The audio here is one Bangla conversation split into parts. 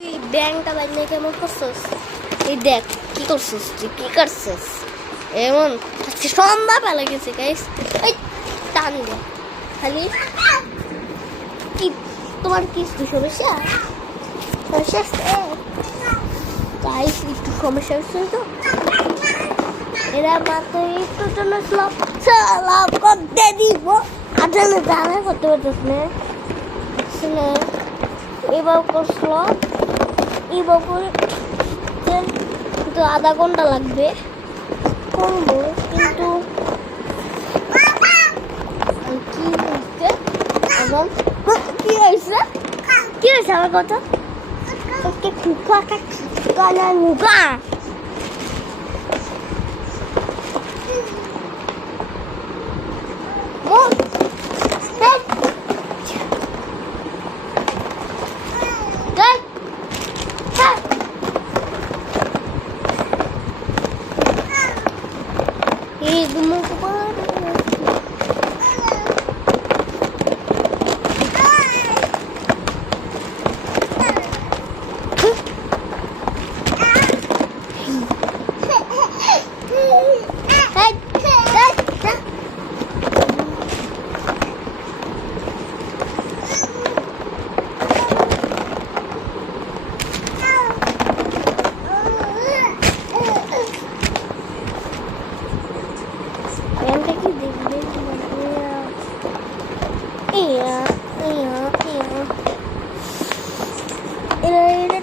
তুই ব্যাংকটা বাজলে কেমন করছিস? এই দেখ কি করছিস, তুই কি করছিস এমন? আজকে সন্ধ্যা পেলে গেছে গাইস। এই টান দে খালি। কি তোমার কি সমস্যা? সমস্যা গাইস, একটু সমস্যা হচ্ছে তো। এরা মাত্র একটু জন্য লাভ করতে দিব। আসলে জানা করতে পারছিস না। এবার করছিল এবার করে কিন্তু আধা ঘন্টা লাগবে করবো, কিন্তু কি হয়েছে এবং কি হয়েছে আমার কথা মুখা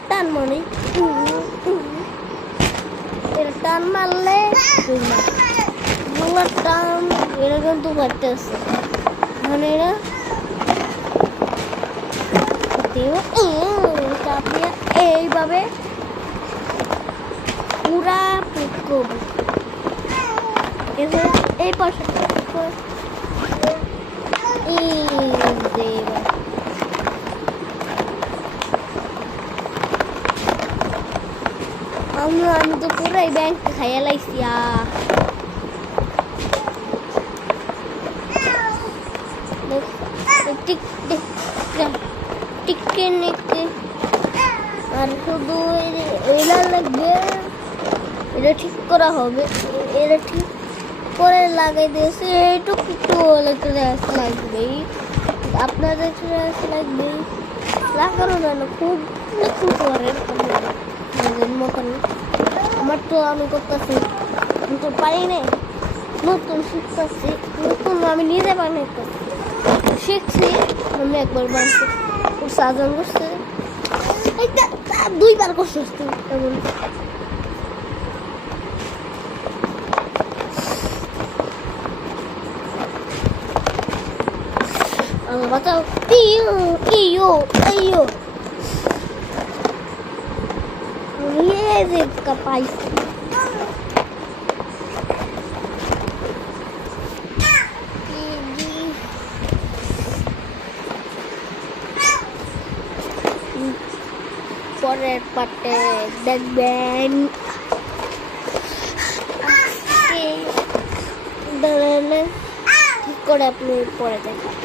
টান মানে টান মারলে টান এরা কিন্তু বাড়তেছে মানে এরা এইভাবে পুরা এই পাশে আমি তো পুরাই ব্যাংক খাইয়া লাইছি। আর শুধু এলা লাগবে, এটা ঠিক করা হবে। এটা ঠিক করে লাগাই দিয়েছে, এইটুকু একটু লাগবে, আপনাদের লাগবে লাগানো যেন খুব করেন মতন। আমার তো আমি করতেছি, আমি তো পারি না, নতুন শিখতেছি, নতুন আমি নিজে বানাইতেছি শিখছি। আমি একবার বানছি সাজন করছে, দুইবার করছিস তুই তেমন। বাঁচাও পাইছি। পরের পার্টে দেখবেন কি করে আপনি পরে দেখেন।